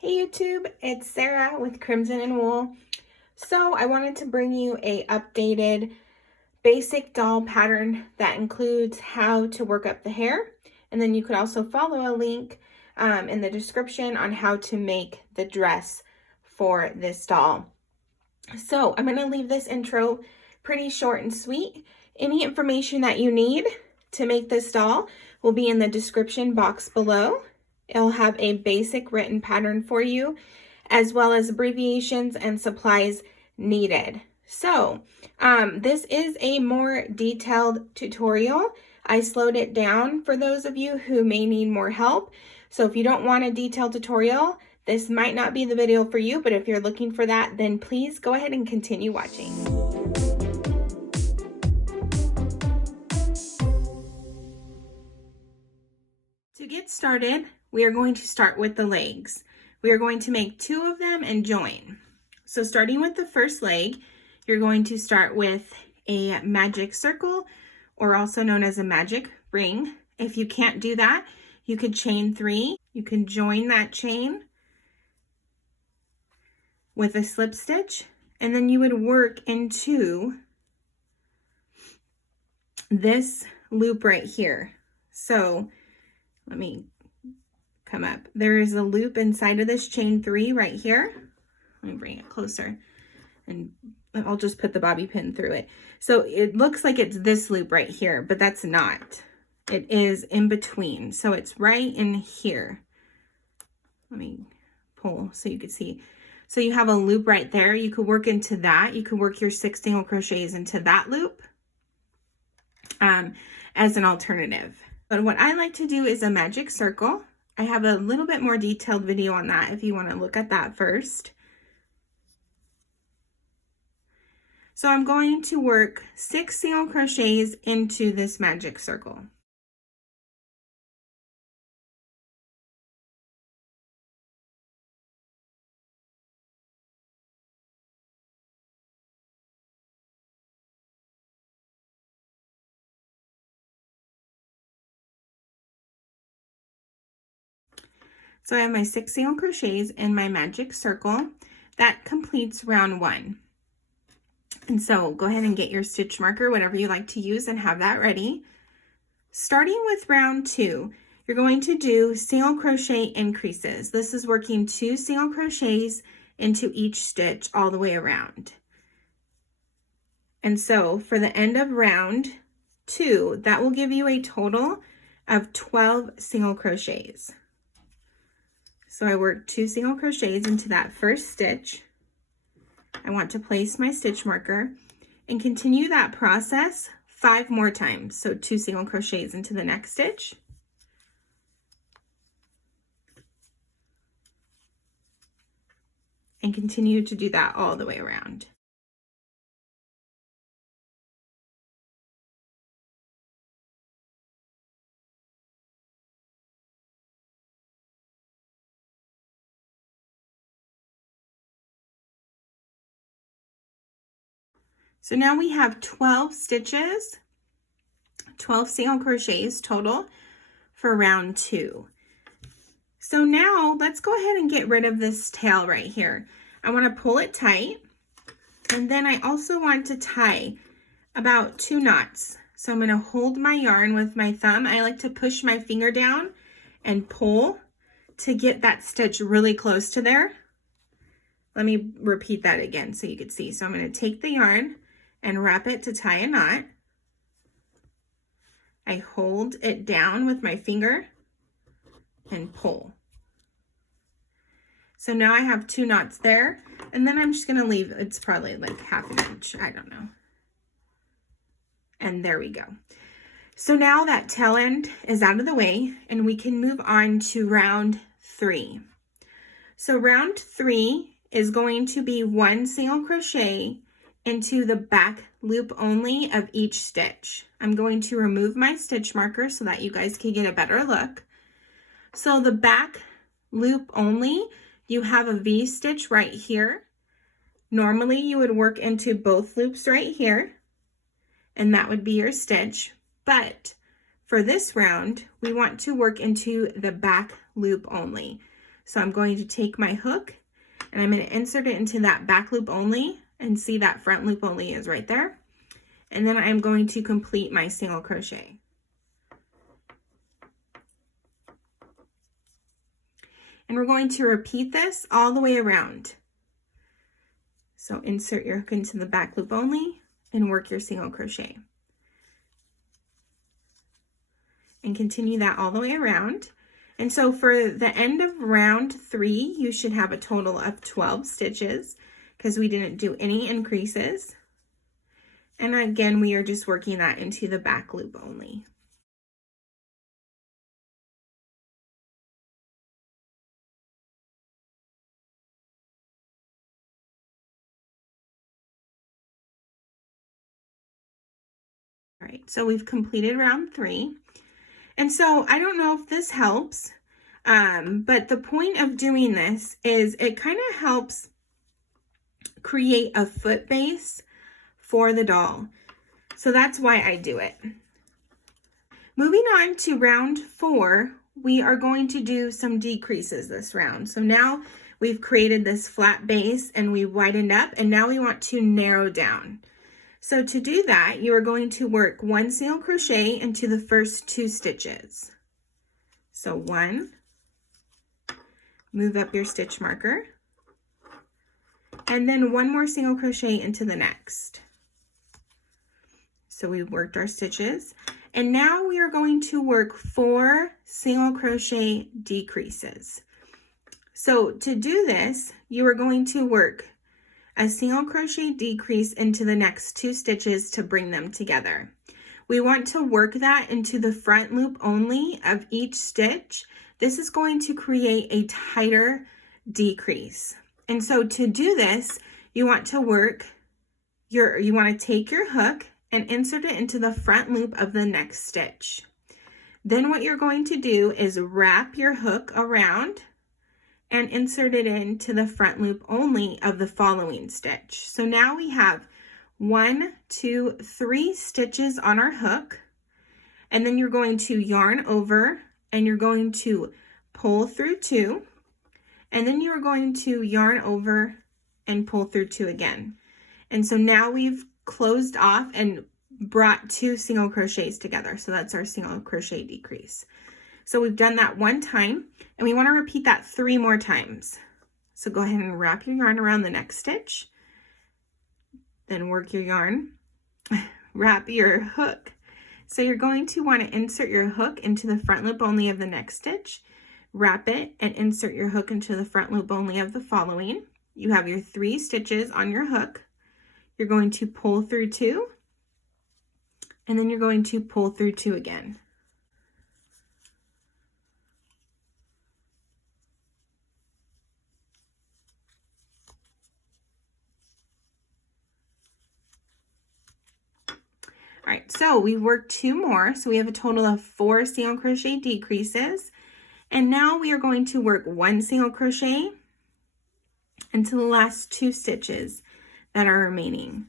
Hey YouTube, it's Sarah with Crimson and Wool. So I wanted to bring you a updated basic doll pattern that includes how to work up the hair. And then you could also follow a link in the description on how to make the dress for this doll. So I'm going to leave this intro pretty short and sweet. Any information that you need to make this doll will be in the description box below. It'll have a basic written pattern for you, as well as abbreviations and supplies needed. So this is a more detailed tutorial. I slowed it down for those of you who may need more help. So if you don't want a detailed tutorial, this might not be the video for you, but if you're looking for that, then please go ahead and continue watching. To get started, we are going to start with the legs. We are going to make 2 of them and join. So starting with the first leg, you're going to start with a magic circle, or also known as a magic ring. If you can't do that, you could chain 3. You can join that chain with a slip stitch, and then you would work into this loop right here. So let me come up. There is a loop inside of this chain 3 right here. Let me bring it closer and I'll just put the bobby pin through it. So it looks like it's this loop right here, but that's not. It is in between. So it's right in here. Let me pull so you can see. So you have a loop right there. You could work into that. You could work your 6 single crochets into that loop as an alternative. But what I like to do is a magic circle. I have a little bit more detailed video on that if you want to look at that first. So I'm going to work 6 single crochets into this magic circle. So I have my 6 single crochets in my magic circle. That completes round 1. And so go ahead and get your stitch marker, whatever you like to use, and have that ready. Starting with round 2, you're going to do single crochet increases. This is working 2 single crochets into each stitch all the way around. And so for the end of round 2, that will give you a total of 12 single crochets. So I work 2 single crochets into that first stitch. I want to place my stitch marker and continue that process 5 more times. So 2 single crochets into the next stitch. And continue to do that all the way around. So now we have 12 stitches, 12 single crochets total for round 2. So now let's go ahead and get rid of this tail right here. I want to pull it tight, and then I also want to tie about 2 knots. So I'm going to hold my yarn with my thumb. I like to push my finger down and pull to get that stitch really close to there. Let me repeat that again so you can see. So I'm going to take the yarn and wrap it to tie a knot. I hold it down with my finger and pull. So now I have 2 knots there, and then I'm just going to leave, it's probably like 1/2 inch, I don't know. And there we go. So now that tail end is out of the way, and we can move on to round 3. So round 3 is going to be 1 single crochet into the back loop only of each stitch. I'm going to remove my stitch marker so that you guys can get a better look. So the back loop only, you have a V stitch right here. Normally you would work into both loops right here, and that would be your stitch. But for this round, we want to work into the back loop only. So I'm going to take my hook and I'm going to insert it into that back loop only, and see that front loop only is right there. And then I'm going to complete my single crochet. And we're going to repeat this all the way around. So insert your hook into the back loop only and work your single crochet. And continue that all the way around. And so for the end of round 3, you should have a total of 12 stitches because we didn't do any increases. And again, we are just working that into the back loop only. All right, so we've completed round 3. And so I don't know if this helps, but the point of doing this is it kind of helps create a foot base for the doll. So that's why I do it. Moving on to round 4, we are going to do some decreases this round. So now we've created this flat base and we widened up, and now we want to narrow down. So to do that, you are going to work 1 single crochet into the first 2 stitches. So 1, move up your stitch marker, and then 1 more single crochet into the next. So we've worked our stitches, and now we are going to work 4 single crochet decreases. So to do this, you are going to work a single crochet decrease into the next 2 stitches to bring them together. We want to work that into the front loop only of each stitch. This is going to create a tighter decrease. And so to do this, you want to take your hook and insert it into the front loop of the next stitch. Then what you're going to do is wrap your hook around and insert it into the front loop only of the following stitch. So now we have 1, 2, 3 stitches on our hook, and then you're going to yarn over and you're going to pull through 2, and then you're going to yarn over and pull through 2 again. And so now we've closed off and brought 2 single crochets together. So that's our single crochet decrease. So we've done that 1 time, and we want to repeat that 3 more times. So go ahead and wrap your yarn around the next stitch, then work your yarn, wrap your hook. So you're going to want to insert your hook into the front loop only of the next stitch, wrap it, and insert your hook into the front loop only of the following. You have your 3 stitches on your hook. You're going to pull through 2, and then you're going to pull through 2 again. All right, so we've worked 2 more, so we have a total of 4 single crochet decreases, and now we are going to work 1 single crochet into the last 2 stitches that are remaining.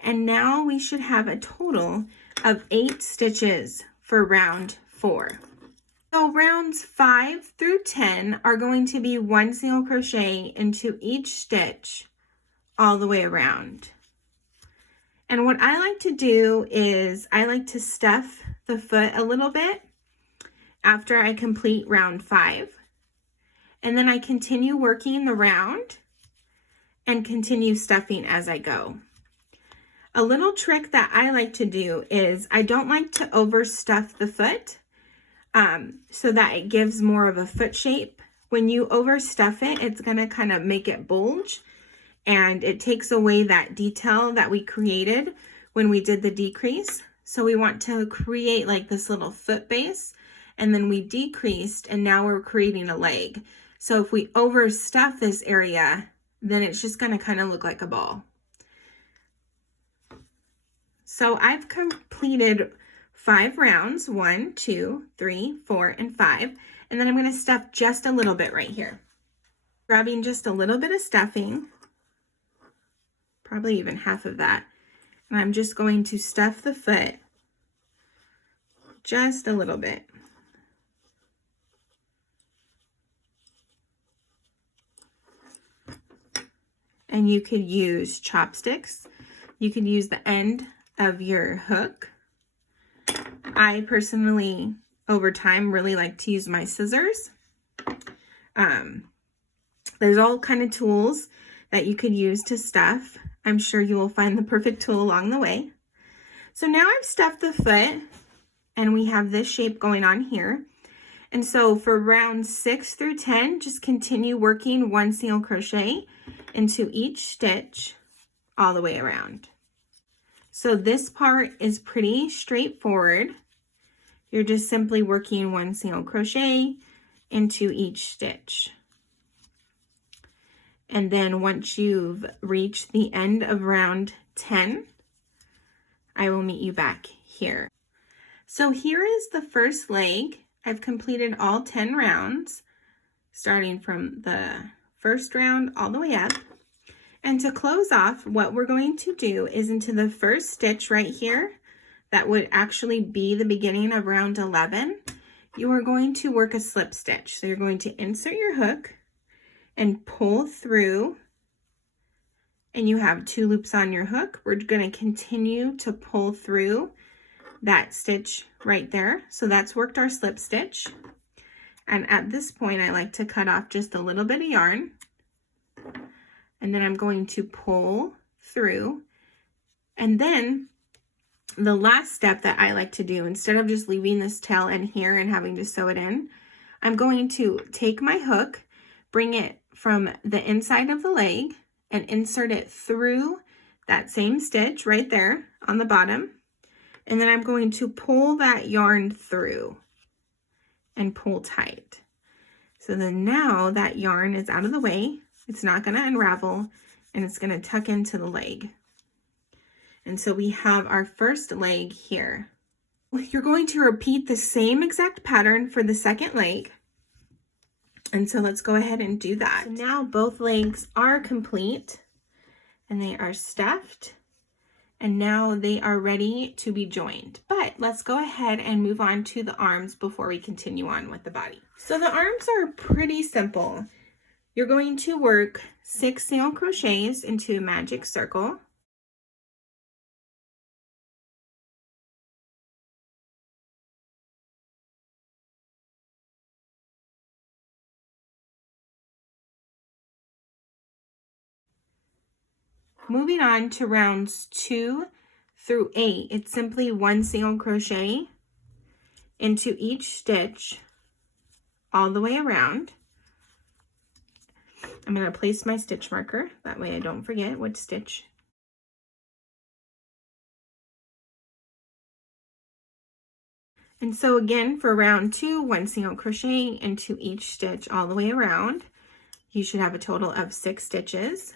And now we should have a total of 8 stitches for round 4. So rounds 5 through 10 are going to be 1 single crochet into each stitch all the way around. And what I like to do is I like to stuff the foot a little bit after I complete round 5. And then I continue working the round and continue stuffing as I go. A little trick that I like to do is I don't like to overstuff the foot so that it gives more of a foot shape. When you overstuff it, it's going to kind of make it bulge, and it takes away that detail that we created when we did the decrease. So we want to create like this little foot base, and then we decreased, and now we're creating a leg. So if we overstuff this area, then it's just going to kind of look like a ball. So I've completed 5 rounds, 1, 2, 3, 4, and 5. And then I'm going to stuff just a little bit right here. Grabbing just a little bit of stuffing, probably even half of that. And I'm just going to stuff the foot just a little bit. and you could use chopsticks. You could use the end of your hook. I personally, over time, really like to use my scissors. There's all kind of tools that you could use to stuff. I'm sure you will find the perfect tool along the way. So now I've stuffed the foot, and we have this shape going on here. And so for round 6 through 10, just continue working 1 single crochet into each stitch all the way around. So this part is pretty straightforward. You're just simply working 1 single crochet into each stitch. And then once you've reached the end of round 10, I will meet you back here. So here is the first leg. I've completed all 10 rounds, starting from the first round all the way up. And to close off, what we're going to do is into the first stitch right here, that would actually be the beginning of round 11, you are going to work a slip stitch. So you're going to insert your hook and pull through, and you have 2 loops on your hook. We're going to continue to pull through that stitch right there. So that's worked our slip stitch. And at this point, I like to cut off just a little bit of yarn. And then I'm going to pull through. And then the last step that I like to do, instead of just leaving this tail in here and having to sew it in, I'm going to take my hook, bring it from the inside of the leg, and insert it through that same stitch right there on the bottom. And then I'm going to pull that yarn through and pull tight. So then now that yarn is out of the way, it's not going to unravel, and it's going to tuck into the leg. And so we have our first leg here. You're going to repeat the same exact pattern for the second leg. And so let's go ahead and do that. So now both legs are complete, and they are stuffed. And now they are ready to be joined. But let's go ahead and move on to the arms before we continue on with the body. So the arms are pretty simple. You're going to work 6 single crochets into a magic circle. Moving on to rounds 2 through 8, it's simply 1 single crochet into each stitch all the way around. I'm going to place my stitch marker, that way I don't forget what stitch. And so again, for round 2, 1 single crochet into each stitch all the way around. You should have a total of 6 stitches.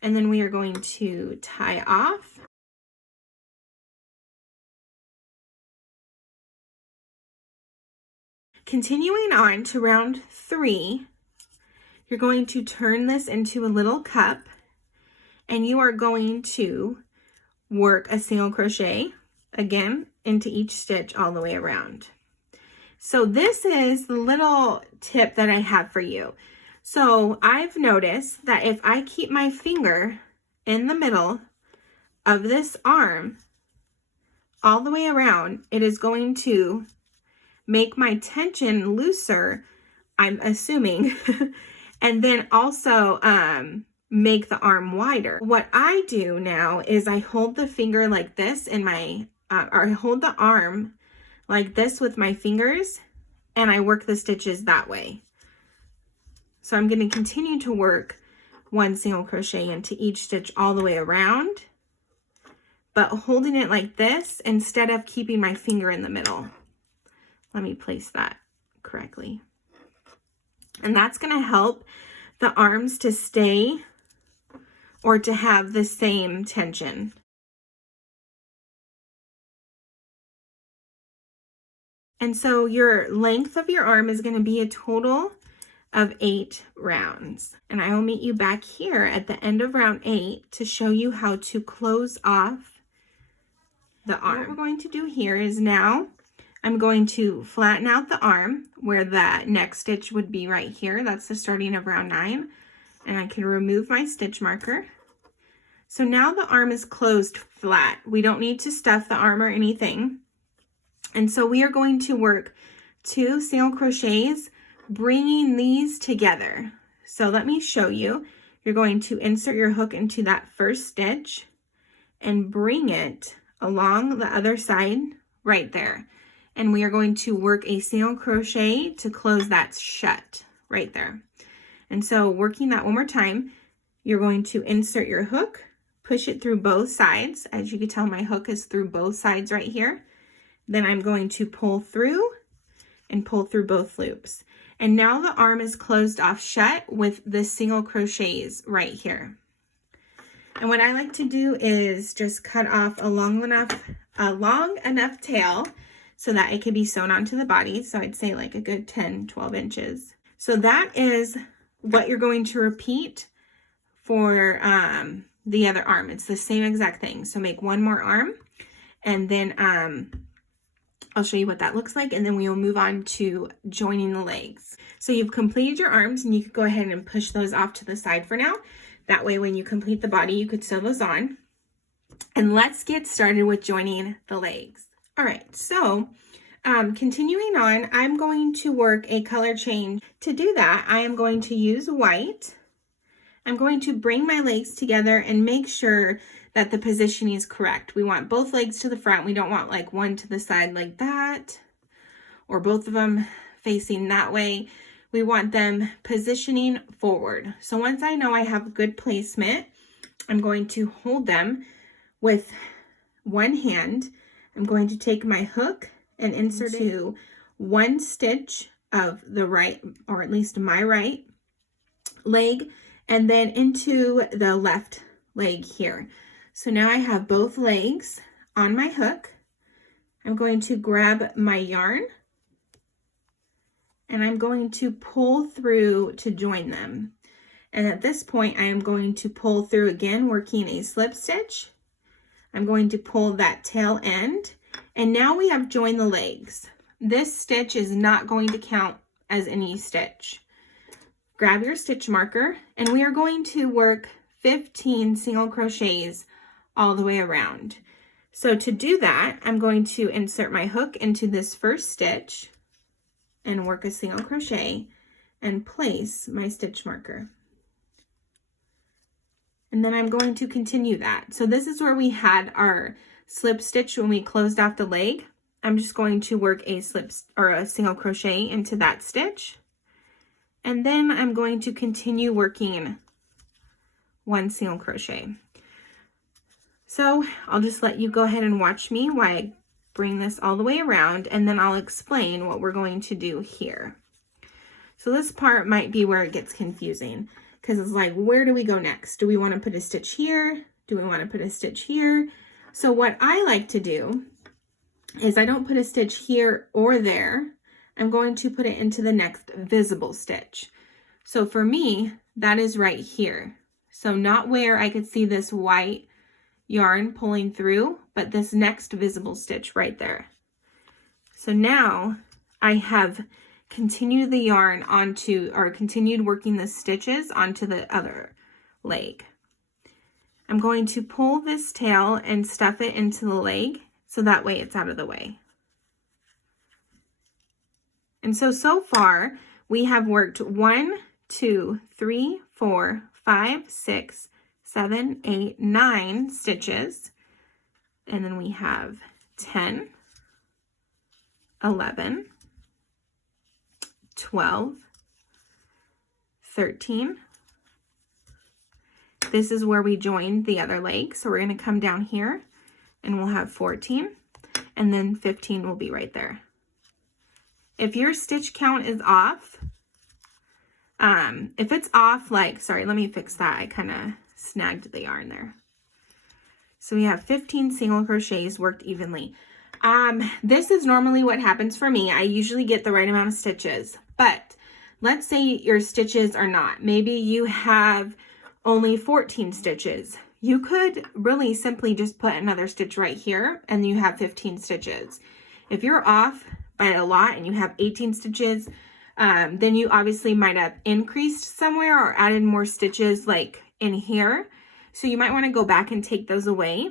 And then we are going to tie off. Continuing on to round 3, you're going to turn this into a little cup, and you are going to work a single crochet again into each stitch all the way around. So this is the little tip that I have for you. So I've noticed that if I keep my finger in the middle of this arm all the way around, it is going to make my tension looser, I'm assuming, and then also make the arm wider. What I do now is I hold the finger like this in my, or I hold the arm like this with my fingers, and I work the stitches that way. So I'm going to continue to work 1 single crochet into each stitch all the way around, but holding it like this instead of keeping my finger in the middle. Let me place that correctly. And that's going to help the arms to stay or to have the same tension. And so your length of your arm is going to be a total of 8 rounds. And I will meet you back here at the end of round 8 to show you how to close off the arm. What we're going to do here is now I'm going to flatten out the arm where that next stitch would be right here. That's the starting of round 9. and I can remove my stitch marker. So now the arm is closed flat. We don't need to stuff the arm or anything. And so we are going to work 2 single crochets, bringing these together. So let me show you. You're going to insert your hook into that first stitch and bring it along the other side right there. And we are going to work a single crochet to close that shut right there. And so working that one more time, you're going to insert your hook, push it through both sides. As you can tell, my hook is through both sides right here. Then I'm going to pull through and pull through both loops. And now the arm is closed off shut with the single crochets right here. And what I like to do is just cut off a long enough tail so that it can be sewn onto the body. So I'd say like a good 10-12 inches. So that is what you're going to repeat for the other arm. It's the same exact thing. So make one more arm, and then I'll show you what that looks like, and then we will move on to joining the legs. So you've completed your arms, and you could go ahead and push those off to the side for now. That way when you complete the body, you could sew those on. And let's get started with joining the legs. All right, so continuing on, I'm going to work a color change. To do that, I am going to use white. I'm going to bring my legs together and make sure that the positioning is correct. We want both legs to the front. We don't want like one to the side like that, or both of them facing that way. We want them positioning forward. So once I know I have good placement, I'm going to hold them with one hand. I'm going to take my hook and insert into one stitch of the right, or at least my right leg, and then into the left leg here. So now I have both legs on my hook. I'm going to grab my yarn, and I'm going to pull through to join them. And at this point, I am going to pull through again, working a slip stitch. I'm going to pull that tail end, and now we have joined the legs. This stitch is not going to count as any stitch. Grab your stitch marker, and we are going to work 15 single crochets all the way around. So to do that, I'm going to insert my hook into this first stitch and work a single crochet and place my stitch marker. And then I'm going to continue that. So this is where we had our slip stitch when we closed off the leg. I'm just going to work a single crochet into that stitch. And then I'm going to continue working one single crochet. So I'll just let you go ahead and watch me while I bring this all the way around, and then I'll explain what we're going to do here. So this part might be where it gets confusing, because it's like, where do we go next? Do we want to put a stitch here? Do we want to put a stitch here? So what I like to do is I don't put a stitch here or there. I'm going to put it into the next visible stitch. So for me, that is right here. So not where I could see this white yarn pulling through, but this next visible stitch right there. So now I have continued the yarn onto, or continued working the stitches onto the other leg. I'm going to pull this tail and stuff it into the leg, so that way it's out of the way. And so far we have worked 1, 2, 3, 4, 5, 6, 7, 8, 9 stitches. And then we have 10, 11, 12, 13. This is where we joined the other leg. So we're going to come down here and we'll have 14, and then 15 will be right there. If your stitch count is off, if it's off, like, sorry, let me fix that. I kind of snagged the yarn there. So we have 15 single crochets worked evenly. This is normally what happens for me. I usually get the right amount of stitches, but let's say your stitches are not. Maybe you have only 14 stitches. You could really simply just put another stitch right here and you have 15 stitches. If you're off by a lot and you have 18 stitches, then you obviously might have increased somewhere or added more stitches like in here. So you might want to go back and take those away.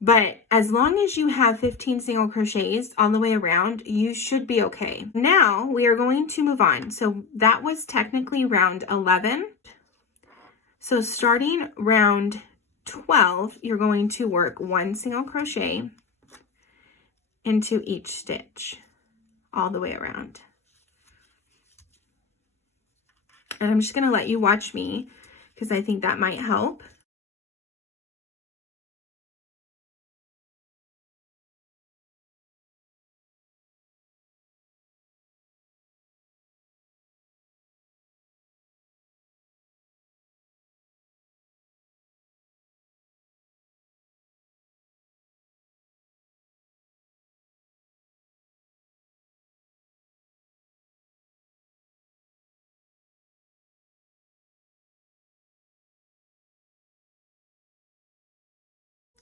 But as long as you have 15 single crochets all the way around, you should be okay. Now we are going to move on. So that was technically round 11. So starting round 12, you're going to work 1 single crochet into each stitch all the way around. And I'm just going to let you watch me because I think that might help.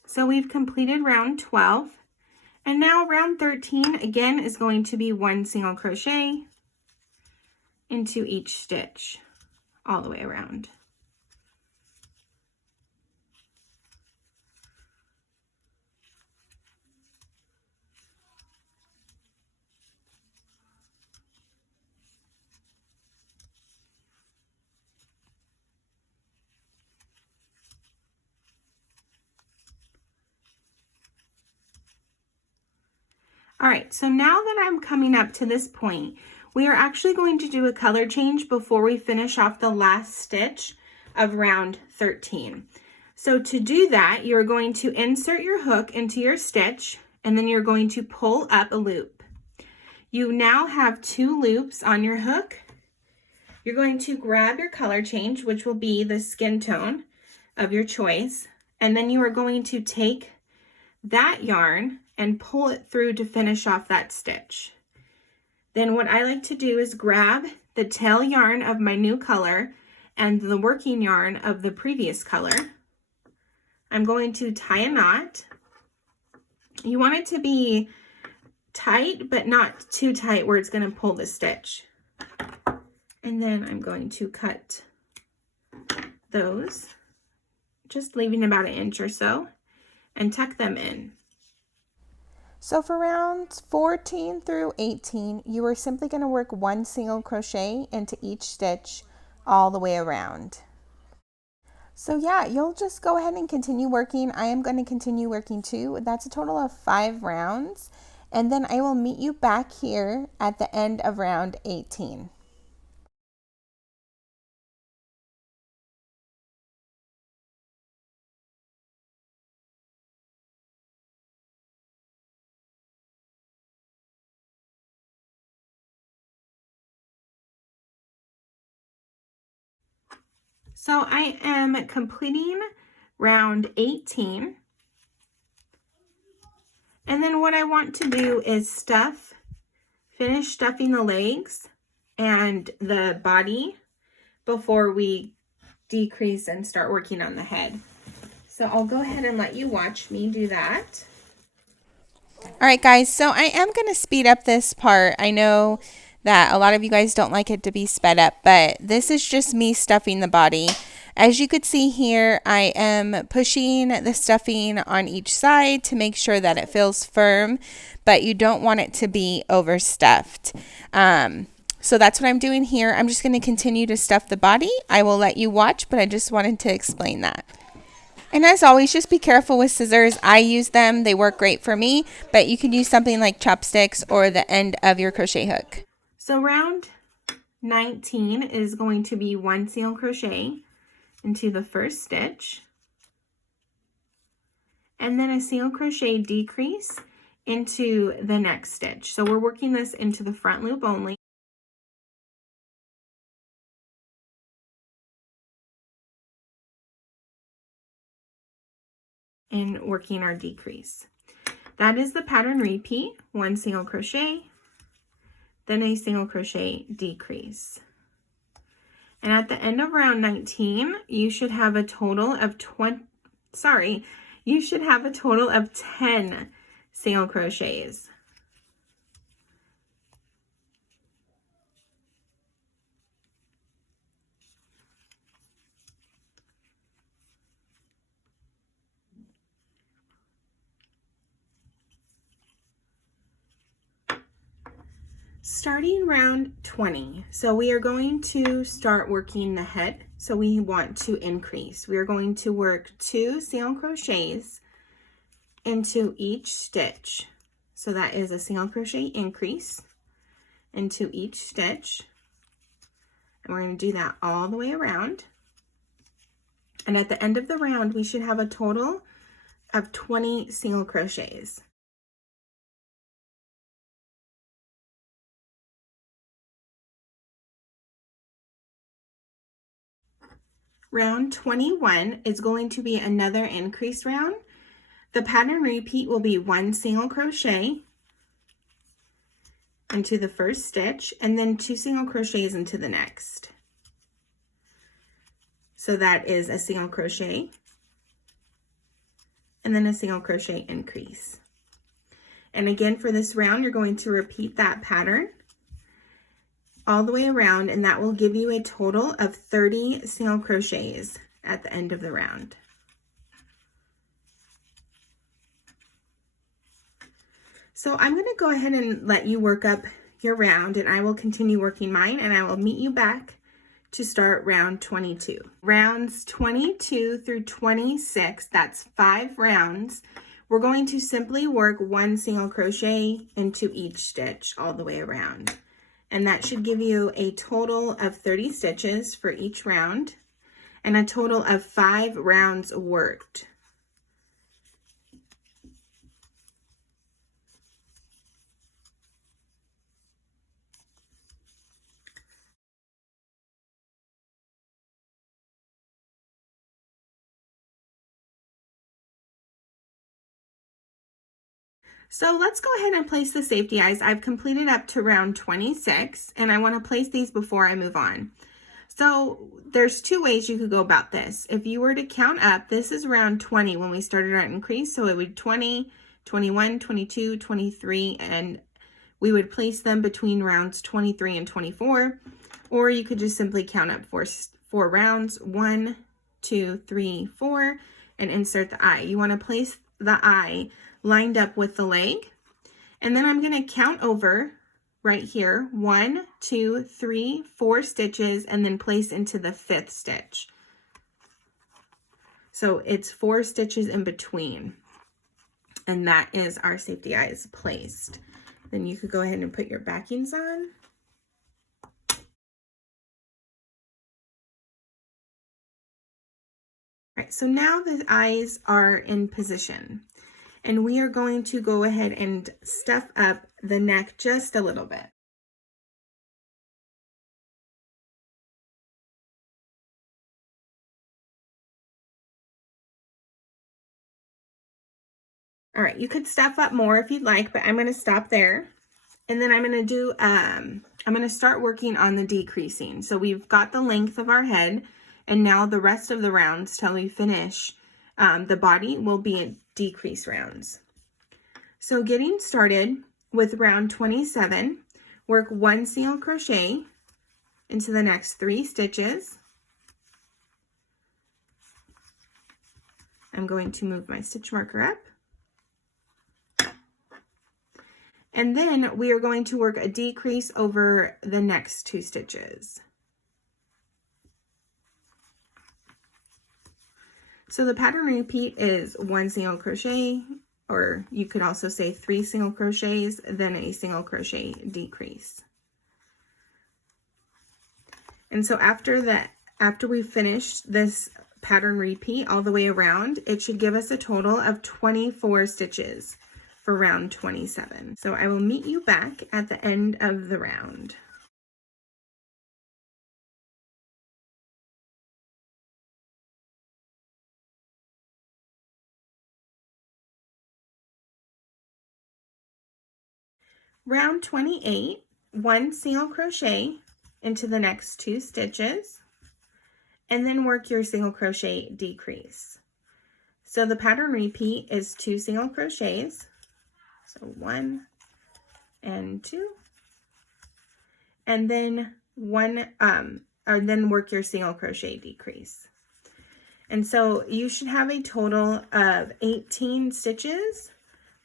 So we've completed round 12, and now round 13 again is going to be 1 single crochet into each stitch all the way around. All right, so now that I'm coming up to this point, we are actually going to do a color change before we finish off the last stitch of round 13. So to do that, you're going to insert your hook into your stitch, and then you're going to pull up a loop. You now have 2 loops on your hook. You're going to grab your color change, which will be the skin tone of your choice, and then you are going to take that yarn and pull it through to finish off that stitch. Then what I like to do is grab the tail yarn of my new color and the working yarn of the previous color. I'm going to tie a knot. You want it to be tight, but not too tight where it's going to pull the stitch. And then I'm going to cut those, just leaving about 1 inch or so, and tuck them in. So for rounds 14 through 18, you are simply going to work 1 single crochet into each stitch all the way around. So yeah, you'll just go ahead and continue working. I am going to continue working too. That's a total of 5 rounds. And then I will meet you back here at the end of round 18. So I am completing round 18. And then what I want to do is finish stuffing the legs and the body before we decrease and start working on the head. So I'll go ahead and let you watch me do that. All right, guys, so I am going to speed up this part. I know that a lot of you guys don't like it to be sped up, but this is just me stuffing the body. As you could see here, I am pushing the stuffing on each side to make sure that it feels firm, but you don't want it to be overstuffed. So that's what I'm doing here. I'm just going to continue to stuff the body. I will let you watch, but I just wanted to explain that. And as always, just be careful with scissors. I use them. They work great for me, but you could use something like chopsticks or the end of your crochet hook. So round 19 is going to be 1 single crochet into the first stitch, and then a single crochet decrease into the next stitch. So we're working this into the front loop only. And working our decrease. That is the pattern repeat, 1 single crochet, then a single crochet decrease. And at the end of round 19, you should have a total of 10 single crochets. Starting round 20. So we are going to start working the head. So we want to increase. We are going to work 2 single crochets into each stitch. So that is a single crochet increase into each stitch. And we're going to do that all the way around. And at the end of the round, we should have a total of 20 single crochets. Round 21 is going to be another increase round. The pattern repeat will be 1 single crochet into the first stitch and then 2 single crochets into the next. So that is a single crochet and then a single crochet increase. And again, for this round, you're going to repeat that pattern all the way around, and that will give you a total of 30 single crochets at the end of the round. So I'm going to go ahead and let you work up your round, and I will continue working mine, and I will meet you back to start round 22. Rounds 22 through 26, that's 5 rounds. We're going to simply work 1 single crochet into each stitch all the way around. And that should give you a total of 30 stitches for each round and a total of 5 rounds worked. So let's go ahead and place the safety eyes. I've completed up to round 26, and I want to place these before I move on. So there's 2 ways you could go about this. If you were to count up, this is round 20 when we started our increase. So it would 20, 21, 22, 23, and we would place them between rounds 23 and 24. Or you could just simply count up 4 rounds, 1, 2, 3, 4, and insert the eye. You want to place the eye lined up with the leg. And then I'm going to count over right here, 1, 2, 3, 4 stitches, and then place into the 5th stitch. So it's 4 stitches in between. And that is our safety eyes placed. Then you could go ahead and put your backings on. All right, so now the eyes are in position. And we are going to go ahead and stuff up the neck just a little bit. All right, you could stuff up more if you'd like, but I'm going to stop there. And then I'm going to do, I'm going to start working on the decreasing. So we've got the length of our head, and now the rest of the rounds till we finish the body will be decrease rounds. So getting started with round 27, work 1 single crochet into the next 3 stitches. I'm going to move my stitch marker up. And then we are going to work a decrease over the next 2 stitches. So the pattern repeat is 1 single crochet, or you could also say 3 single crochets, then a single crochet decrease. And so after we finish this pattern repeat all the way around, it should give us a total of 24 stitches for round 27. So I will meet you back at the end of the round. Round 28, 1 single crochet into the next 2 stitches, and then work your single crochet decrease. So the pattern repeat is 2 single crochets, so 1 and 2, and then then work your single crochet decrease. And so you should have a total of 18 stitches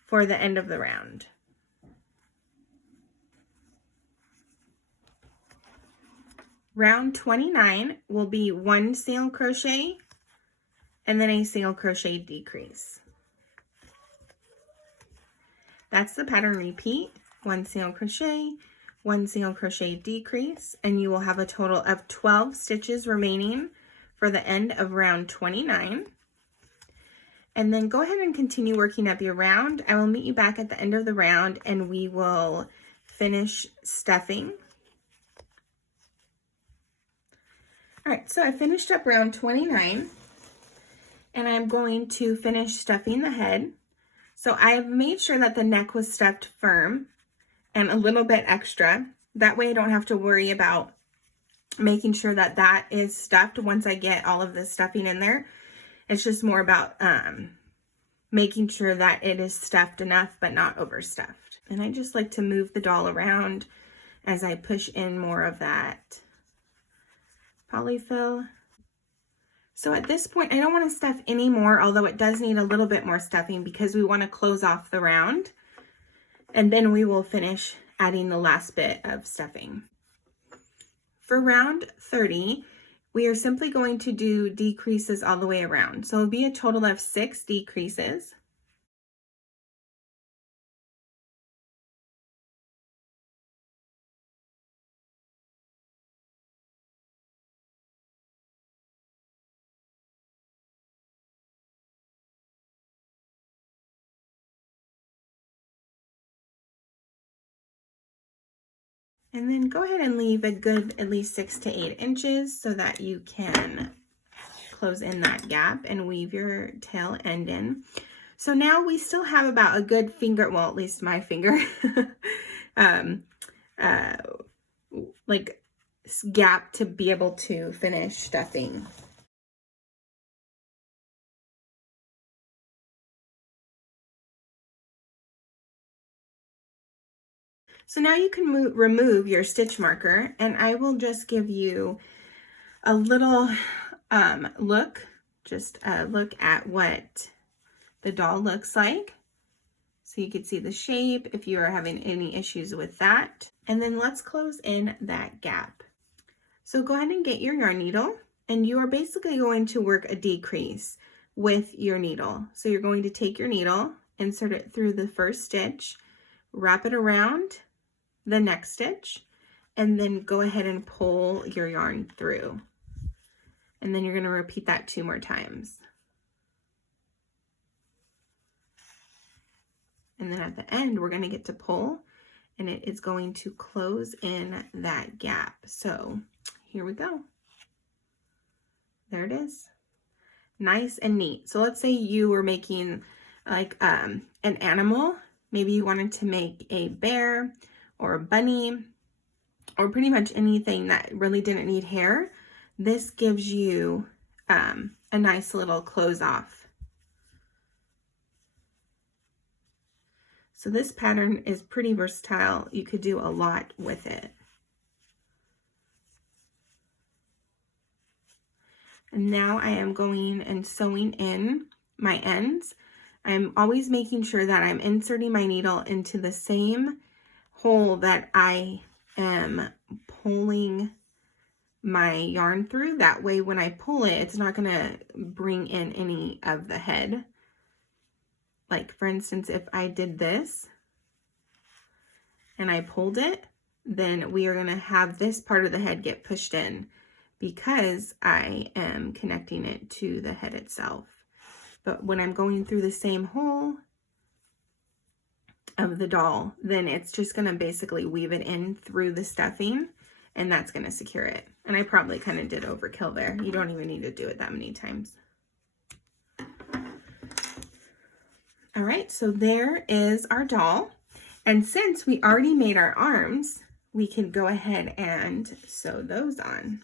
for the end of the round. Round 29 will be 1 single crochet and then a single crochet decrease. That's the pattern repeat. 1 single crochet, 1 single crochet decrease, and you will have a total of 12 stitches remaining for the end of round 29. And then go ahead and continue working up your round. I will meet you back at the end of the round and we will finish stuffing. All right, so I finished up round 29 and I'm going to finish stuffing the head. So I've made sure that the neck was stuffed firm and a little bit extra. That way I don't have to worry about making sure that that is stuffed once I get all of the stuffing in there. It's just more about making sure that it is stuffed enough but not overstuffed. And I just like to move the doll around as I push in more of that polyfill. So at this point, I don't want to stuff anymore, although it does need a little bit more stuffing because we want to close off the round. And then we will finish adding the last bit of stuffing. For round 30, we are simply going to do decreases all the way around. So it'll be a total of 6 decreases. And then go ahead and leave a good at least 6 to 8 inches so that you can close in that gap and weave your tail end in. So now we still have about a good finger, well, at least my finger, like gap to be able to finish stuffing. So now you can remove your stitch marker, and I will just give you a little look, just a look at what the doll looks like. So you can see the shape if you are having any issues with that. And then let's close in that gap. So go ahead and get your yarn needle, and you are basically going to work a decrease with your needle. So you're going to take your needle, insert it through the first stitch, wrap it around the next stitch, and then go ahead and pull your yarn through. And then you're going to repeat that 2 more times. And then at the end, we're going to get to pull, and it is going to close in that gap. So here we go. There it is. Nice and neat. So let's say you were making like an animal. Maybe you wanted to make a bear or a bunny or pretty much anything that really didn't need hair. This gives you a nice little close off. So this pattern is pretty versatile. You could do a lot with it. And now I am going and sewing in my ends. I'm always making sure that I'm inserting my needle into the same hole that I am pulling my yarn through. That way when I pull it, it's not going to bring in any of the head. Like for instance, if I did this and I pulled it, then we are going to have this part of the head get pushed in because I am connecting it to the head itself. But when I'm going through the same hole of the doll, then it's just going to basically weave it in through the stuffing, and that's going to secure it. And I probably kind of did overkill there. You don't even need to do it that many times. All right, so there is our doll. And since we already made our arms, we can go ahead and sew those on.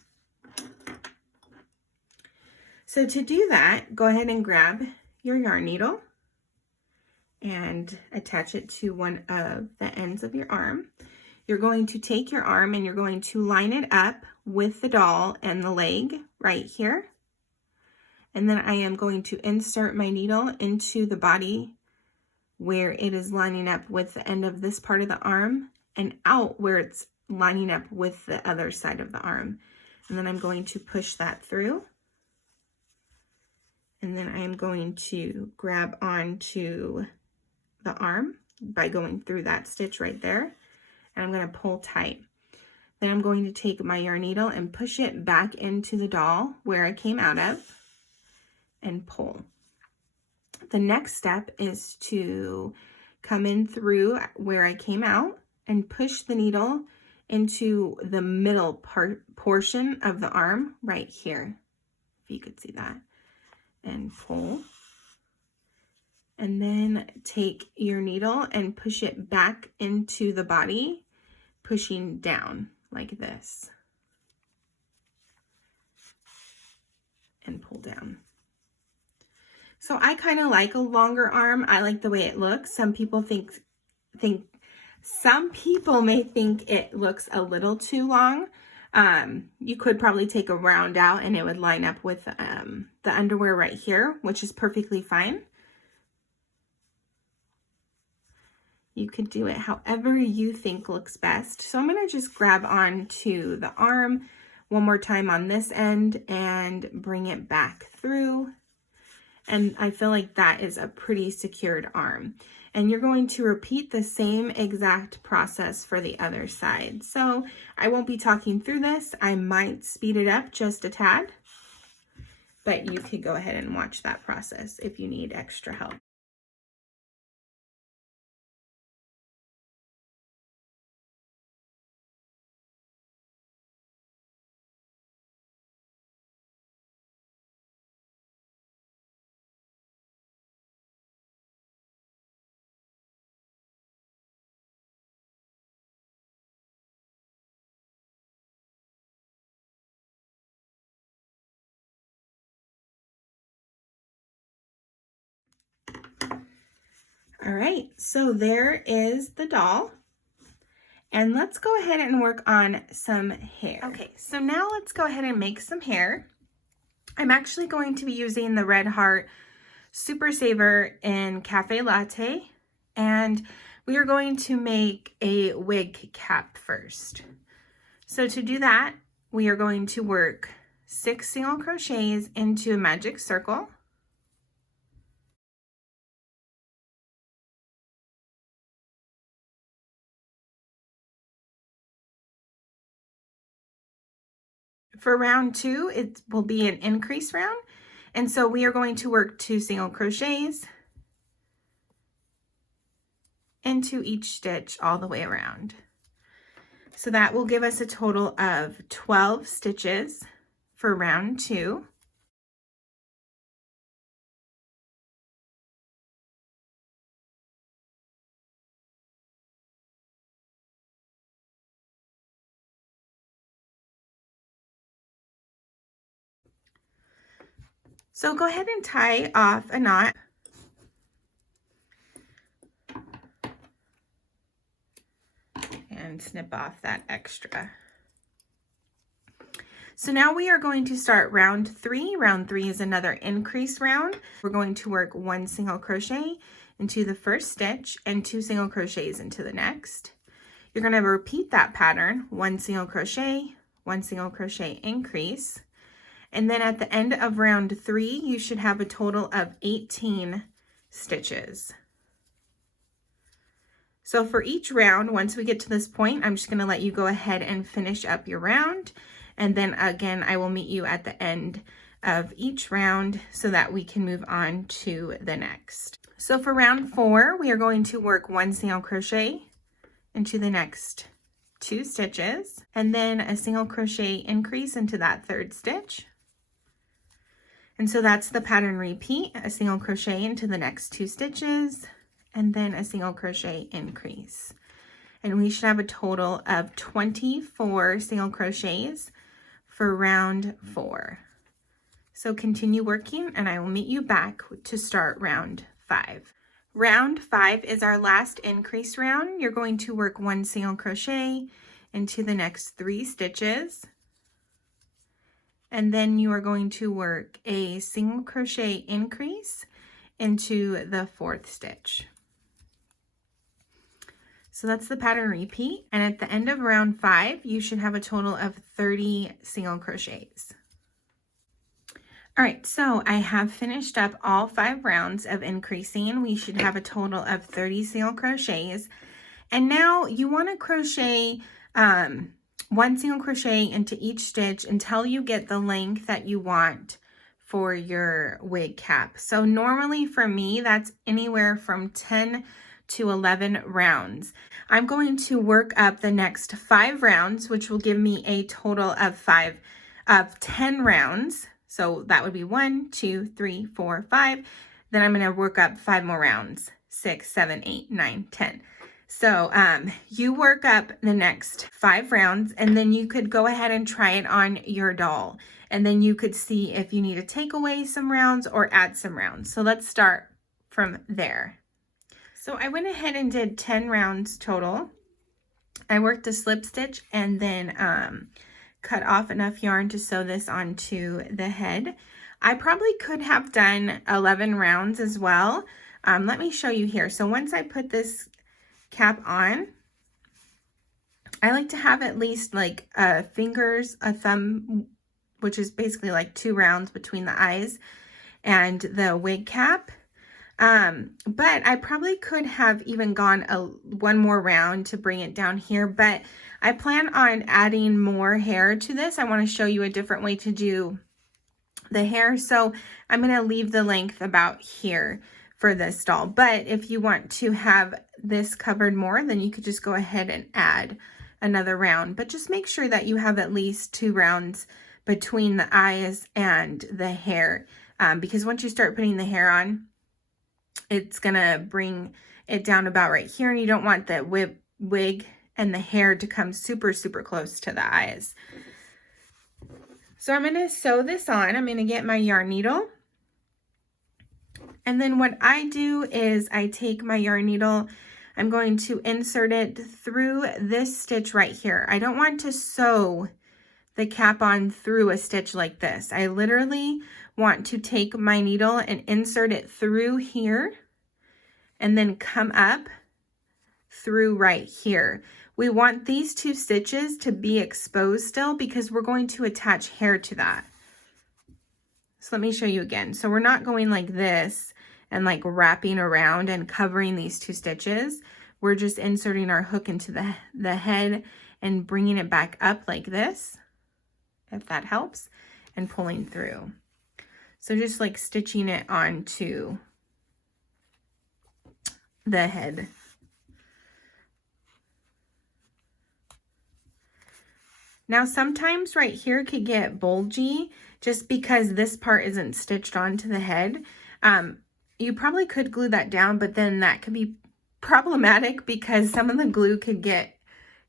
So to do that, go ahead and grab your yarn needle and attach it to one of the ends of your arm. You're going to take your arm and you're going to line it up with the doll and the leg right here. And then I am going to insert my needle into the body where it is lining up with the end of this part of the arm and out where it's lining up with the other side of the arm. and then I'm going to push that through. And then I am going to grab onto the arm by going through that stitch right there. And I'm going to pull tight. Then I'm going to take my yarn needle and push it back into the doll where I came out of and pull. The next step is to come in through where I came out and push the needle into the middle portion of the arm right here, if you could see that, and pull. And then take your needle and push it back into the body, pushing down like this, and pull down. So I kind of like a longer arm. I like the way it looks. Some people may think it looks a little too long. You could probably take a round out and it would line up with the underwear right here, which is perfectly fine. You could do it however you think looks best. So I'm going to just grab onto the arm one more time on this end and bring it back through. And I feel like that is a pretty secured arm. And you're going to repeat the same exact process for the other side. So I won't be talking through this. I might speed it up just a tad, but you could go ahead and watch that process if you need extra help. All right, so there is the doll. And let's go ahead and work on some hair. Okay, so now let's go ahead and make some hair. I'm actually going to be using the Red Heart Super Saver in Cafe Latte. And we are going to make a wig cap first. So to do that, we are going to work 6 single crochets into a magic circle. For round 2, it will be an increase round. And so we are going to work 2 single crochets into each stitch all the way around. So that will give us a total of 12 stitches for round 2. So go ahead and tie off a knot. And snip off that extra. So now we are going to start round 3. Round 3 is another increase round. We're going to work 1 single crochet into the first stitch and 2 single crochets into the next. You're going to repeat that pattern, 1 single crochet, 1 single crochet increase. And then at the end of round 3, you should have a total of 18 stitches. So for each round, once we get to this point, I'm just going to let you go ahead and finish up your round. And then again, I will meet you at the end of each round so that we can move on to the next. So for round 4, we are going to work 1 single crochet into the next 2 stitches, and then a single crochet increase into that 3rd stitch. And so that's the pattern repeat, a single crochet into the next 2 stitches, and then a single crochet increase. And we should have a total of 24 single crochets for round 4. So continue working and I will meet you back to start round 5. Round 5 is our last increase round. You're going to work 1 single crochet into the next 3 stitches. And then you are going to work a single crochet increase into the 4th stitch. So that's the pattern repeat. And at the end of round 5, you should have a total of 30 single crochets. All right, so I have finished up all 5 rounds of increasing. We should have a total of 30 single crochets. And now you want to crochet 1 single crochet into each stitch until you get the length that you want for your wig cap. So normally for me, that's anywhere from 10 to 11 rounds. I'm going to work up the next 5 rounds, which will give me a total of 10 rounds. So that would be 1, 2, 3, 4, 5. Then I'm going to work up 5 more rounds, 6, 7, 8, 9, 10. So you work up the next 5 rounds, and then you could go ahead and try it on your doll. And then you could see if you need to take away some rounds or add some rounds. So let's start from there. So I went ahead and did 10 rounds total. I worked a slip stitch and then cut off enough yarn to sew this onto the head. I probably could have done 11 rounds as well. Let me show you here. So once I put this cap on, I like to have at least like a thumb, which is basically like 2 rounds between the eyes and the wig cap. But I probably could have even gone one more round to bring it down here, but I plan on adding more hair to this. I want to show you a different way to do the hair. So I'm going to leave the length about here for this doll. But if you want to have this covered more, then you could just go ahead and add another round. But just make sure that you have at least 2 rounds between the eyes and the hair. Because once you start putting the hair on, it's gonna bring it down about right here, and you don't want the wig and the hair to come super, super close to the eyes. So I'm gonna sew this on. I'm gonna get my yarn needle. And then what I do is I take my yarn needle, I'm going to insert it through this stitch right here. I don't want to sew the cap on through a stitch like this. I literally want to take my needle and insert it through here and then come up through right here. We want these 2 stitches to be exposed still because we're going to attach hair to that. So let me show you again. So we're not going like this and like wrapping around and covering these 2 stitches. We're just inserting our hook into the head and bringing it back up like this, if that helps, and pulling through. So just like stitching it onto the head. Now sometimes right here could get bulgy just because this part isn't stitched onto the head. You probably could glue that down, but then that could be problematic because some of the glue could get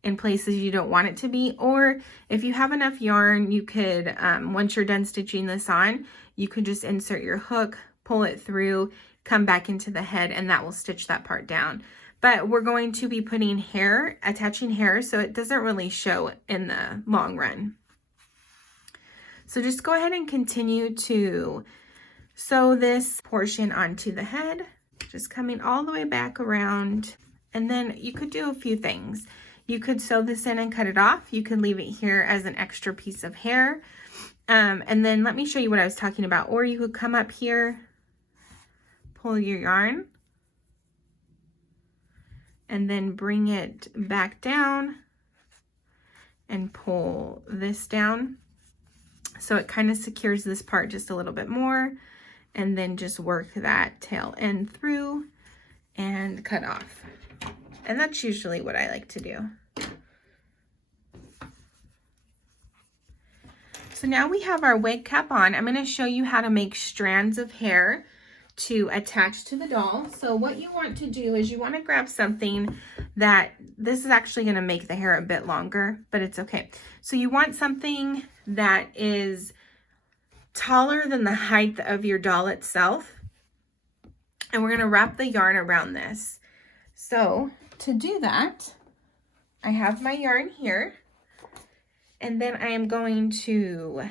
in places you don't want it to be. Or if you have enough yarn, you could, once you're done stitching this on, you could just insert your hook, pull it through, come back into the head, and that will stitch that part down. But we're going to be putting hair, attaching hair, so it doesn't really show in the long run. So just go ahead and continue to sew this portion onto the head, just coming all the way back around. And then you could do a few things. You could sew this in and cut it off. You could leave it here as an extra piece of hair. And then let me show you what I was talking about. Or you could come up here, pull your yarn, and then bring it back down and pull this down. So it kind of secures this part just a little bit more, and then just work that tail end through and cut off. And that's usually what I like to do. So now we have our wig cap on. I'm going to show you how to make strands of hair to attach to the doll. So what you want to do is you want to grab something that, this is actually going to make the hair a bit longer, but it's okay. So you want something that is taller than the height of your doll itself. And we're going to wrap the yarn around this. So to do that, I have my yarn here, and then I am going to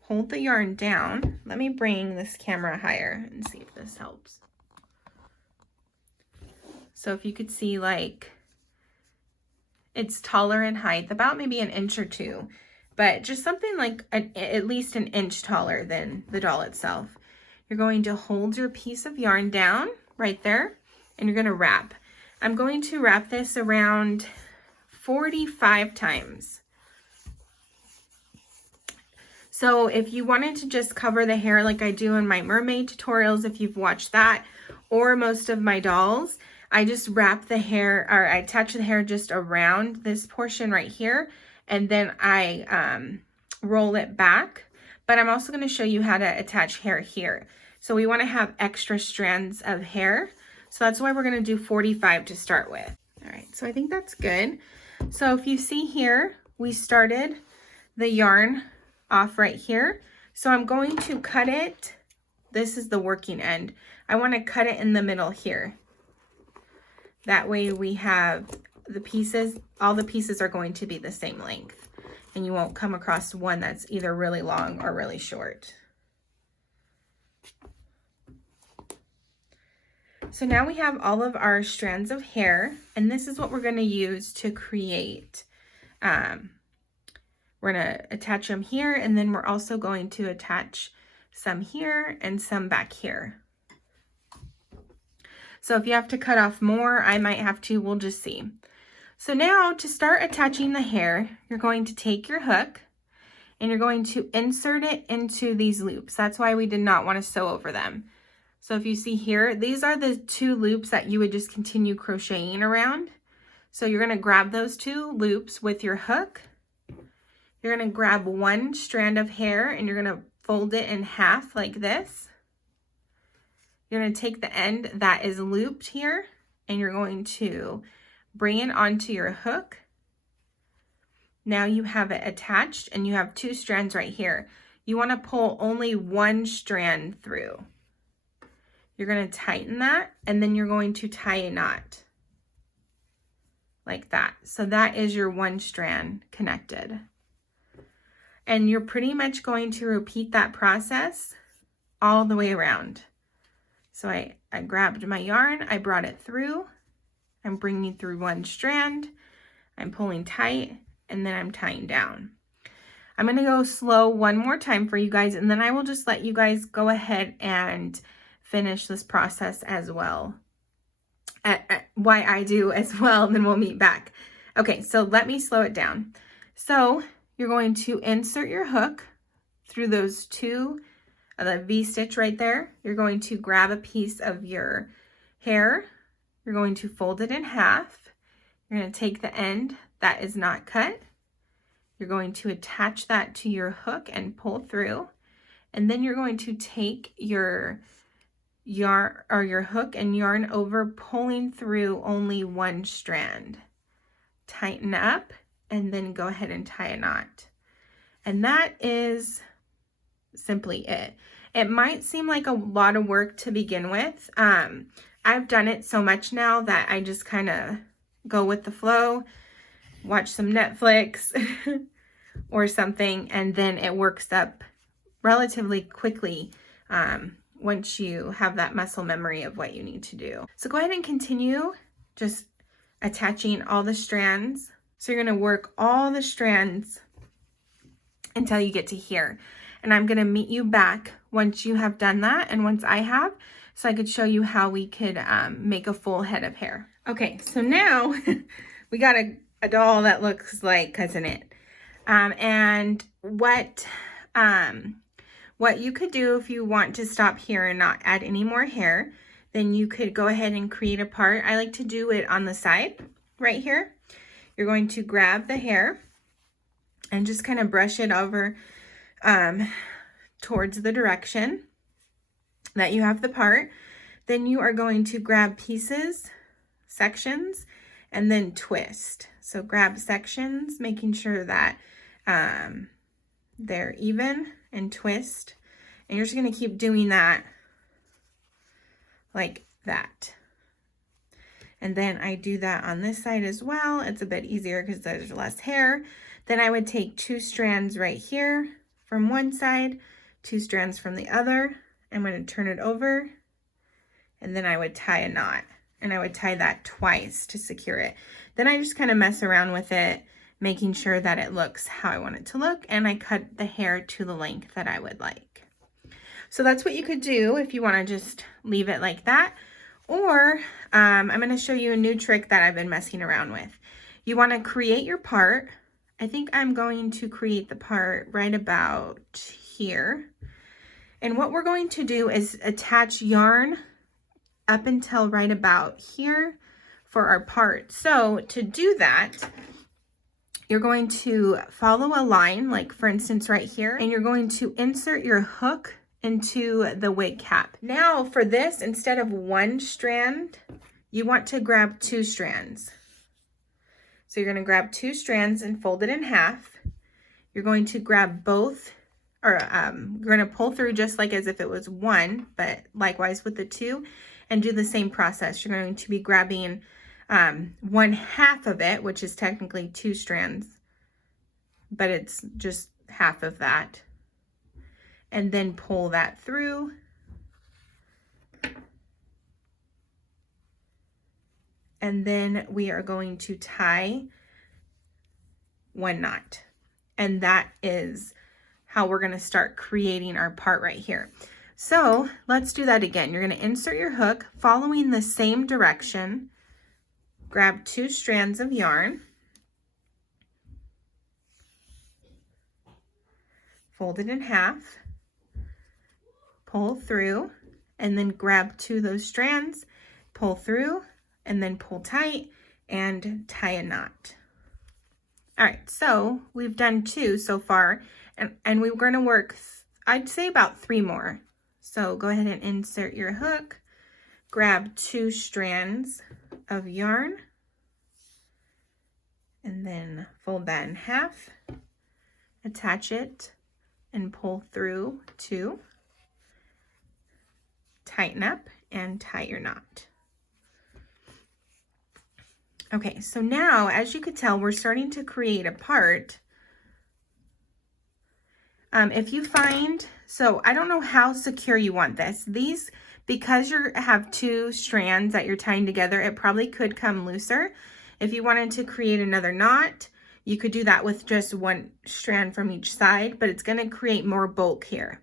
hold the yarn down. Let me bring this camera higher and see if this helps. So if you could see, like, it's taller in height, about maybe an inch or two, but just something like at least an inch taller than the doll itself. You're going to hold your piece of yarn down right there, and you're going to wrap. I'm going to wrap this around 45 times. So if you wanted to just cover the hair like I do in my mermaid tutorials, if you've watched that, or most of my dolls, I just wrap the hair, or I attach the hair just around this portion right here, and then I roll it back. But I'm also going to show you how to attach hair here. So we want to have extra strands of hair. So that's why we're going to do 45 to start with. All right, so I think that's good. So if you see here, we started the yarn off right here. So I'm going to cut it. This is the working end. I want to cut it in the middle here. That way we have the pieces, all the pieces are going to be the same length, and you won't come across one that's either really long or really short. So now we have all of our strands of hair, and this is what we're going to use to create. We're going to attach them here, and then we're also going to attach some here and some back here. So if you have to cut off more, I might have to, we'll just see. So now to start attaching the hair, you're going to take your hook and you're going to insert it into these loops. That's why we did not want to sew over them. So if you see here, these are the 2 loops that you would just continue crocheting around. So you're going to grab those 2 loops with your hook. You're going to grab 1 strand of hair and you're going to fold it in half like this. You're going to take the end that is looped here and you're going to bring it onto your hook. Now you have it attached and you have 2 strands right here. You want to pull only 1 strand through. You're going to tighten that and then you're going to tie a knot like that. So that is your 1 strand connected. And you're pretty much going to repeat that process all the way around. So I grabbed my yarn, I brought it through, I'm bringing through 1 strand, I'm pulling tight, and then I'm tying down. I'm going to go slow one more time for you guys, and then I will just let you guys go ahead and finish this process as well. Why I do as well, then we'll meet back. Okay, so let me slow it down. So you're going to insert your hook through those 2 the V-stitch right there. You're going to grab a piece of your hair. You're going to fold it in half. You're going to take the end that is not cut. You're going to attach that to your hook and pull through. And then you're going to take your yarn or your hook and yarn over, pulling through only 1 strand. Tighten up and then go ahead and tie a knot. And that is simply it. It might seem like a lot of work to begin with. I've done it so much now that I just kind of go with the flow, watch some Netflix or something, and then it works up relatively quickly once you have that muscle memory of what you need to do. So go ahead and continue just attaching all the strands. So you're going to work all the strands until you get to here. And I'm going to meet you back once you have done that and once I have, so I could show you how we could make a full head of hair. Okay, so now we got a doll that looks like Cousin It. And what you could do if you want to stop here and not add any more hair, then you could go ahead and create a part. I like to do it on the side right here. You're going to grab the hair and just kind of brush it over towards the direction that you have the part. Then you are going to grab pieces, sections, and then twist. So grab sections, making sure that they're even, and twist. And you're just going to keep doing that like that. And then I do that on this side as well. It's a bit easier because there's less hair. Then I would take 2 strands right here from one side, 2 strands from the other. I'm going to turn it over, and then I would tie a knot and I would tie that twice to secure it. Then I just kind of mess around with it, making sure that it looks how I want it to look, and I cut the hair to the length that I would like. So that's what you could do if you want to just leave it like that. Or I'm going to show you a new trick that I've been messing around with. You want to create your part. I think I'm going to create the part right about here. And what we're going to do is attach yarn up until right about here for our part. So to do that, you're going to follow a line, like for instance right here, and you're going to insert your hook into the wig cap. Now for this, instead of one strand, you want to grab 2 strands. So you're going to grab 2 strands and fold it in half. You're going to grab both, or you're going to pull through just like as if it was one, but likewise with the 2, and do the same process. You're going to be grabbing 1/2 of it, which is technically 2 strands, but it's just half of that. And then pull that through. And then we are going to tie 1 knot. And that is how we're going to start creating our part right here. So let's do that again. You're going to insert your hook following the same direction. Grab 2 strands of yarn. Fold it in half. Pull through, and then grab 2 of those strands, pull through, and then pull tight and tie a knot. All right, so we've done 2 so far, and we're going to work, I'd say about 3 more. So go ahead and insert your hook, grab 2 strands of yarn, and then fold that in half, attach it, and pull through 2. Tighten up and tie your knot. Okay, so now as you could tell, we're starting to create a part. If you find, so I don't know how secure you want this. These, because you have 2 strands that you're tying together, it probably could come looser. If you wanted to create another knot, you could do that with just 1 strand from each side, but it's going to create more bulk here.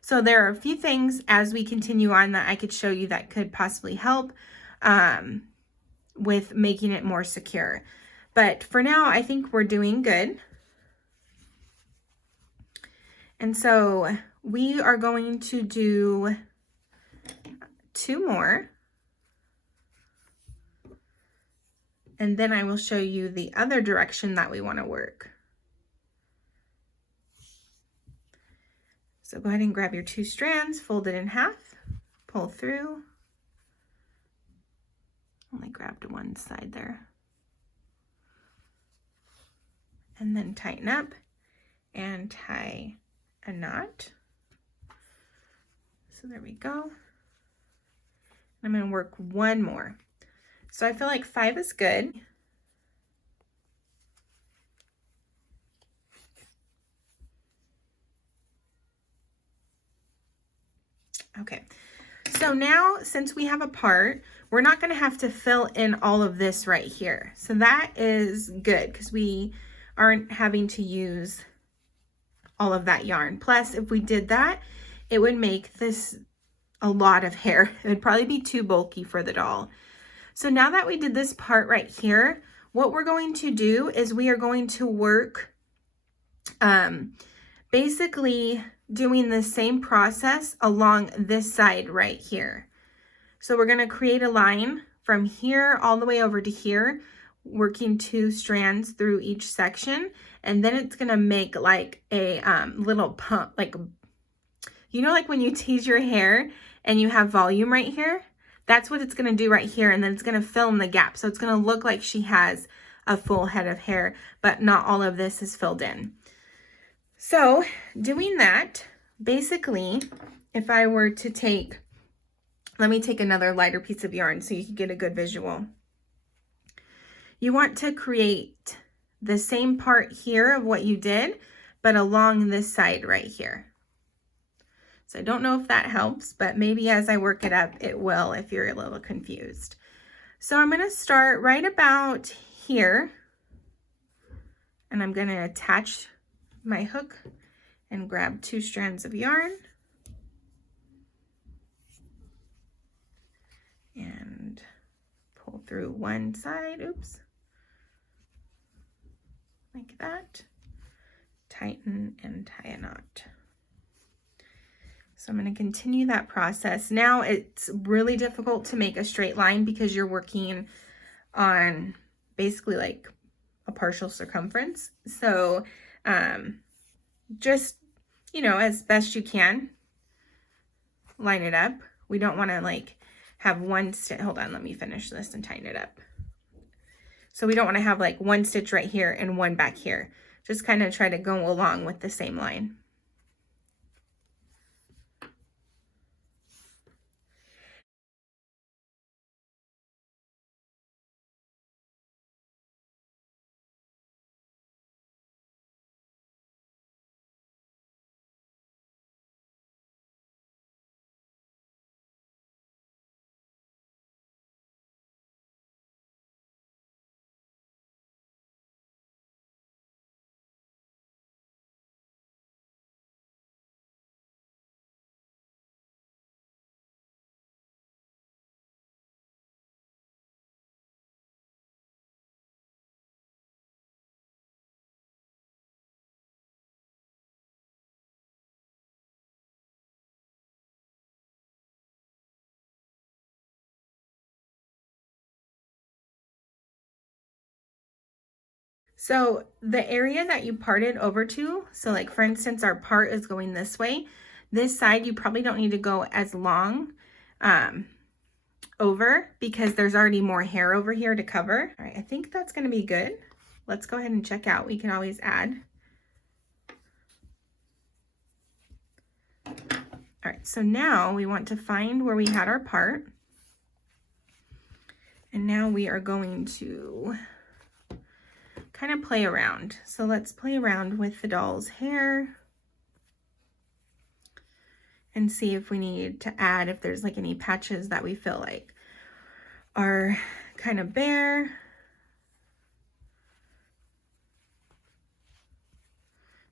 So there are a few things as we continue on that I could show you that could possibly help with making it more secure. But for now, I think we're doing good. And so we are going to do 2 more. And then I will show you the other direction that we want to work. So go ahead and grab your 2 strands, fold it in half, pull through. Only grabbed one side there. And then tighten up and tie a knot. So there we go. I'm going to work 1 more. So I feel like 5 is good. Okay, so now since we have a part, we're not going to have to fill in all of this right here. So that is good because we aren't having to use all of that yarn. Plus, if we did that, it would make this a lot of hair. It would probably be too bulky for the doll. So now that we did this part right here, what we're going to do is we are going to work basically doing the same process along this side right here. So we're going to create a line from here all the way over to here, working 2 strands through each section, and then it's going to make like a little pump, like, you know, like when you tease your hair and you have volume right here, that's what it's going to do right here, and then it's going to fill in the gap. So it's going to look like she has a full head of hair, but not all of this is filled in. So doing that, basically, if I were to take, let me take another lighter piece of yarn so you can get a good visual. You want to create the same part here of what you did, but along this side right here. So I don't know if that helps, but maybe as I work it up, it will if you're a little confused. So I'm going to start right about here, and I'm going to attach my hook and grab 2 strands of yarn and pull through one side, oops, like that, tighten and tie a knot. So I'm going to continue that process. Now it's really difficult to make a straight line because you're working on basically like a partial circumference. So just, you know, as best you can, line it up. We don't want to like have one stitch. Hold on, let me finish this and tighten it up. So we don't want to have like one stitch right here and one back here. Just kind of try to go along with the same line. So the area that you parted over to, so like for instance, our part is going this way. This side, you probably don't need to go as long over because there's already more hair over here to cover. All right, I think that's gonna be good. Let's go ahead and check out. We can always add. All right, so now we want to find where we had our part. And now we are going to kind of play around. So let's play around with the doll's hair and see if we need to add, if there's like any patches that we feel like are kind of bare.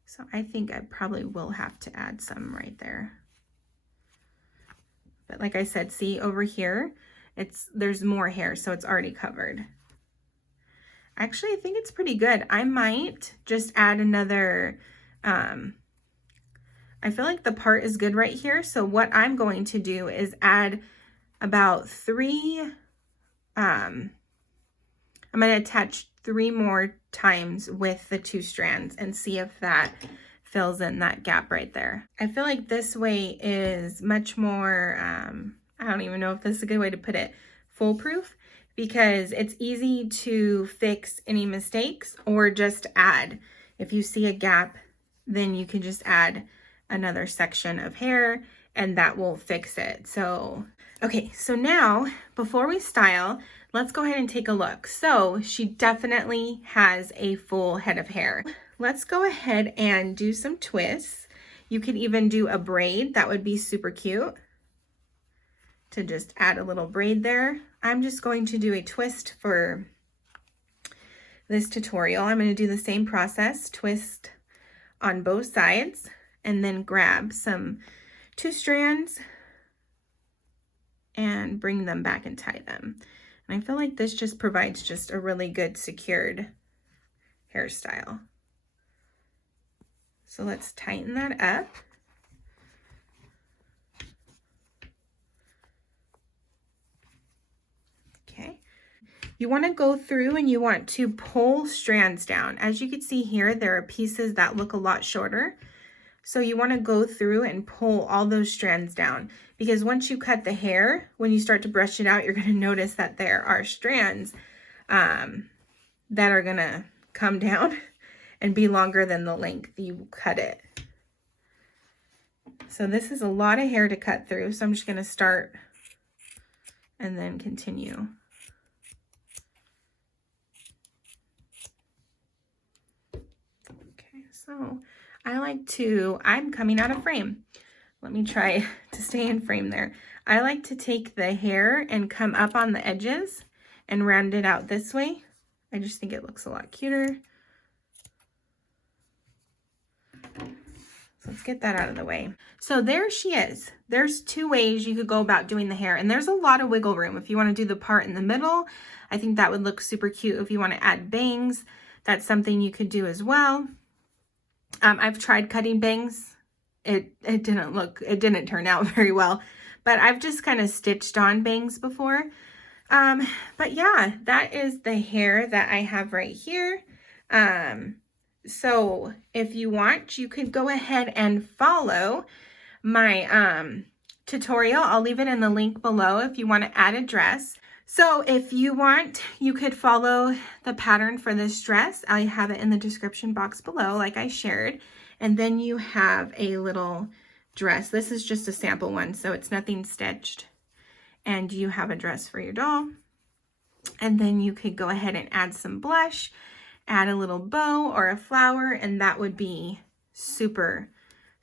So I think I probably will have to add some right there. But like I said, see over here, there's more hair, so it's already covered. Actually, I think it's pretty good. I might just add another, I feel like the part is good right here. So what I'm going to do is add about 3, I'm going to attach 3 more times with the 2 strands and see if that fills in that gap right there. I feel like this way is much more, I don't even know if this is a good way to put it, foolproof, because it's easy to fix any mistakes or just add. If you see a gap, then you can just add another section of hair and that will fix it. So, okay, so now before we style, let's go ahead and take a look. So she definitely has a full head of hair. Let's go ahead and do some twists. You could even do a braid. That would be super cute to just add a little braid there. I'm just going to do a twist for this tutorial. I'm going to do the same process, twist on both sides, and then grab some 2 strands and bring them back and tie them. And I feel like this just provides just a really good secured hairstyle. So let's tighten that up. Okay. You want to go through and you want to pull strands down. As you can see here, there are pieces that look a lot shorter. So you want to go through and pull all those strands down, because once you cut the hair, when you start to brush it out, you're going to notice that there are strands that are going to come down and be longer than the length you cut it. So this is a lot of hair to cut through. So I'm just going to start and then continue. Okay, so I'm coming out of frame. Let me try to stay in frame there. I like to take the hair and come up on the edges and round it out this way. I just think it looks a lot cuter. So let's get that out of the way. So there she is. There's 2 ways you could go about doing the hair, and there's a lot of wiggle room. If you want to do the part in the middle, I think that would look super cute. If you want to add bangs, that's something you could do as well. I've tried cutting bangs. It didn't turn out very well, but I've just kind of stitched on bangs before. But yeah, that is the hair that I have right here. So if you want, you could go ahead and follow my tutorial. I'll leave it in the link below if you want to add a dress. So if you want, you could follow the pattern for this dress. I have it in the description box below, like I shared. And then you have a little dress. This is just a sample one, so it's nothing stitched. And you have a dress for your doll. And then you could go ahead and add some blush, add a little bow or a flower, and that would be super,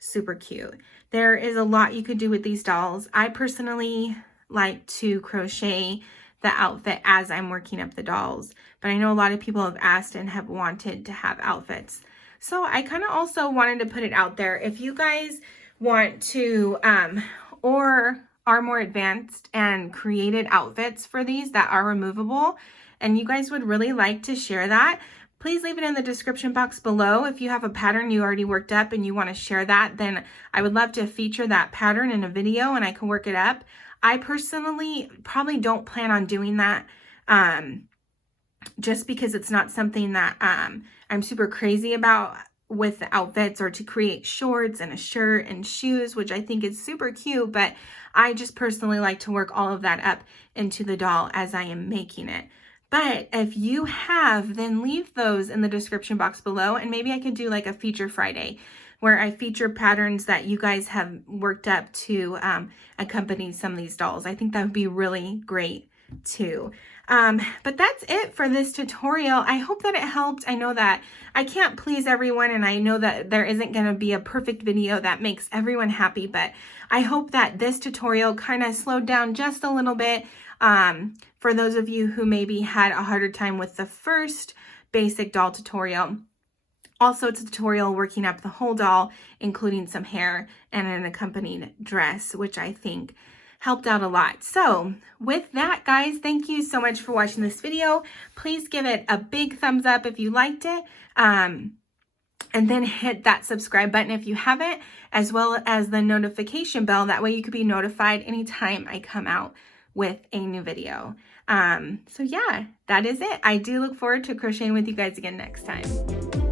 super cute. There is a lot you could do with these dolls. I personally like to crochet the outfit as I'm working up the dolls, but I know a lot of people have asked and have wanted to have outfits. So I kind of also wanted to put it out there. If you guys want to, or are more advanced and created outfits for these that are removable, and you guys would really like to share that, please leave it in the description box below. If you have a pattern you already worked up and you want to share that, then I would love to feature that pattern in a video and I can work it up. I personally probably don't plan on doing that just because it's not something that I'm super crazy about with the outfits, or to create shorts and a shirt and shoes, which I think is super cute, but I just personally like to work all of that up into the doll as I am making it. But if you have, then leave those in the description box below, and maybe I could do like a feature Friday where I feature patterns that you guys have worked up to accompany some of these dolls. I think that would be really great too. But that's it for this tutorial. I hope that it helped. I know that I can't please everyone, and I know that there isn't going to be a perfect video that makes everyone happy, but I hope that this tutorial kind of slowed down just a little bit for those of you who maybe had a harder time with the first basic doll tutorial. Also, it's a tutorial working up the whole doll, including some hair and an accompanying dress, which I think helped out a lot. So with that, guys, thank you so much for watching this video. Please give it a big thumbs up if you liked it. And then hit that subscribe button if you haven't, as well as the notification bell. That way you could be notified anytime I come out with a new video. So yeah, that is it. I do look forward to crocheting with you guys again next time.